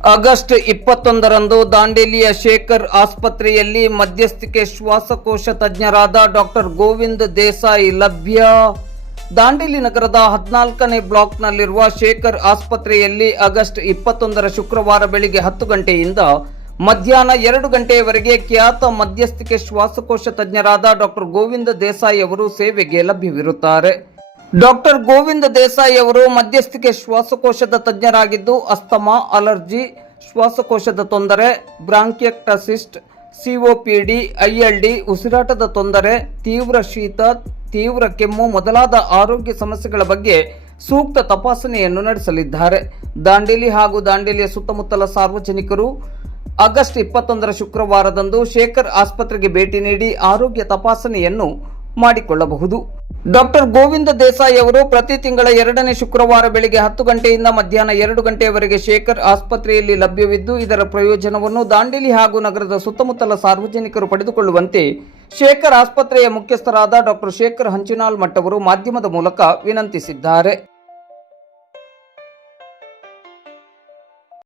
August 21ರಂದು ದಾಂಡೇಲಿಯ Shekhar ಆಸ್ಪತ್ರೆಯಲ್ಲಿ ಮಧ್ಯಸ್ಥಿಕೆ ಶ್ವಾಸಕೋಶ ತಜ್ಞರಾದ ಡಾಕ್ಟರ್ ಗೋವಿಂದ್ ದೇಸಾಯಿ ಲಭ್ಯ. ದಾಂಡೇಲಿ ನಗರದ 14ನೇ ಬ್ಲಾಕ್ನಲ್ಲಿರುವ ಶೇಖರ್ ಆಸ್ಪತ್ರೆಯಲ್ಲಿ ಆಗಸ್ಟ್ 21ರ ಶುಕ್ರವಾರ ಬೆಳಿಗ್ಗೆ 10 ಗಂಟೆಯಿಂದ ಮಧ್ಯಾಹ್ನ 2 ಗಂಟೆಯವರೆಗೆ ಖ್ಯಾತ ಮಧ್ಯಸ್ಥಿಕೆ ಶ್ವಾಸಕೋಶ ತಜ್ಞರಾದ ಡಾಕ್ಟರ್ ಗೋವಿಂದ್ ದೇಸಾಯಿ ಅವರು ಸೇವೆಗೆ ಲಭ್ಯವಿರುತ್ತಾರೆ. ಡಾಕ್ಟರ್ ಗೋವಿಂದ್ ದೇಸಾಯಿ ಅವರು ಮಧ್ಯಸ್ಥಿಕೆ ಶ್ವಾಸಕೋಶದ ತಜ್ಞರಾಗಿದ್ದು, ಅಸ್ತಮಾ, ಅಲರ್ಜಿ, ಶ್ವಾಸಕೋಶದ ತೊಂದರೆ, ಬ್ರಾಂಕಿಯಕ್ಟಸಿಸ್ಟ್, ಸಿಒಪಿಡಿ, ಐಎಲ್ಡಿ, ಉಸಿರಾಟದ ತೊಂದರೆ, ತೀವ್ರ ಶೀತ, ತೀವ್ರ ಕೆಮ್ಮು ಮೊದಲಾದ ಆರೋಗ್ಯ ಸಮಸ್ಯೆಗಳ ಬಗ್ಗೆ ಸೂಕ್ತ ತಪಾಸಣೆಯನ್ನು ನಡೆಸಲಿದ್ದಾರೆ. ದಾಂಡೇಲಿ ಹಾಗೂ ದಾಂಡೇಲಿಯ ಸುತ್ತಮುತ್ತಲ ಸಾರ್ವಜನಿಕರು ಆಗಸ್ಟ್ 21ರ ಶುಕ್ರವಾರದಂದು ಶೇಖರ್ ಆಸ್ಪತ್ರೆಗೆ ಭೇಟಿ ನೀಡಿ ಆರೋಗ್ಯ ತಪಾಸಣೆಯನ್ನು ಮಾಡಿಕೊಳ್ಳಬಹುದು. ಡಾಕ್ಟರ್ ಗೋವಿಂದ ದೇಸಾಯಿ ಅವರು ಪ್ರತಿ ತಿಂಗಳ 2ನೇ ಶುಕ್ರವಾರ ಬೆಳಿಗ್ಗೆ 10 ಗಂಟೆಯಿಂದ ಮಧ್ಯಾಹ್ನ 2 ಗಂಟೆಯವರೆಗೆ ಶೇಖರ್ ಆಸ್ಪತ್ರೆಯಲ್ಲಿ ಲಭ್ಯವಿದ್ದು, ಇದರ ಪ್ರಯೋಜನವನ್ನು ದಾಂಡೇಲಿ ಹಾಗೂ ನಗರದ ಸುತ್ತಮುತ್ತಲ ಸಾರ್ವಜನಿಕರು ಪಡೆದುಕೊಳ್ಳುವಂತೆ ಶೇಖರ್ ಆಸ್ಪತ್ರೆಯ ಮುಖ್ಯಸ್ಥರಾದ ಡಾಕ್ಟರ್ ಶೇಖರ್ ಹಂಚಿನಾಳ್ ಮಠ್ ಅವರು ಮಾಧ್ಯಮದ ಮೂಲಕ ವಿನಂತಿಸಿದ್ದಾರೆ.